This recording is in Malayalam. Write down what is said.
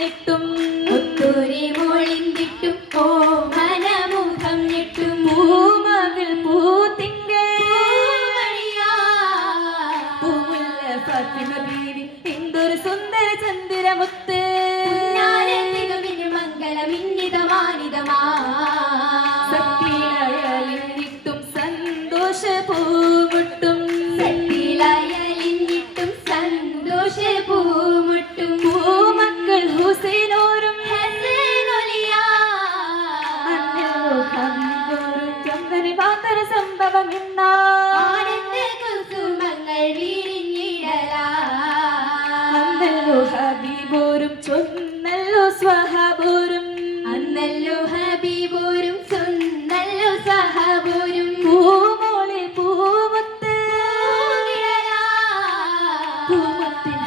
മൊഴിന്നിട്ടും ഒത്തൂരി മൊഴിന്നിട്ടും ഓ മനമുഖം ഞെട്ടും മൂമകൾ പൂത്തിങ്കൾ ഫാത്തിമ ബീവി എന്തൊരു സുന്ദര ചന്ദ്രമുത്ത്. മംഗളമിന്നിതമാനിതമാ സന്തോഷപൂ സംഭവം എന്നാ കുസുമങ്ങൾ വിരിഞ്ഞിടലാ. ഹബീബോരും ചൊന്നല്ലോ സ്വഹബോരും അന്നല്ലോ ഹബീബോരും ചൊന്നല്ലോ സഹബോരും പൂമോളെ പൂമുത്ത്. പൂമുത്തിൻ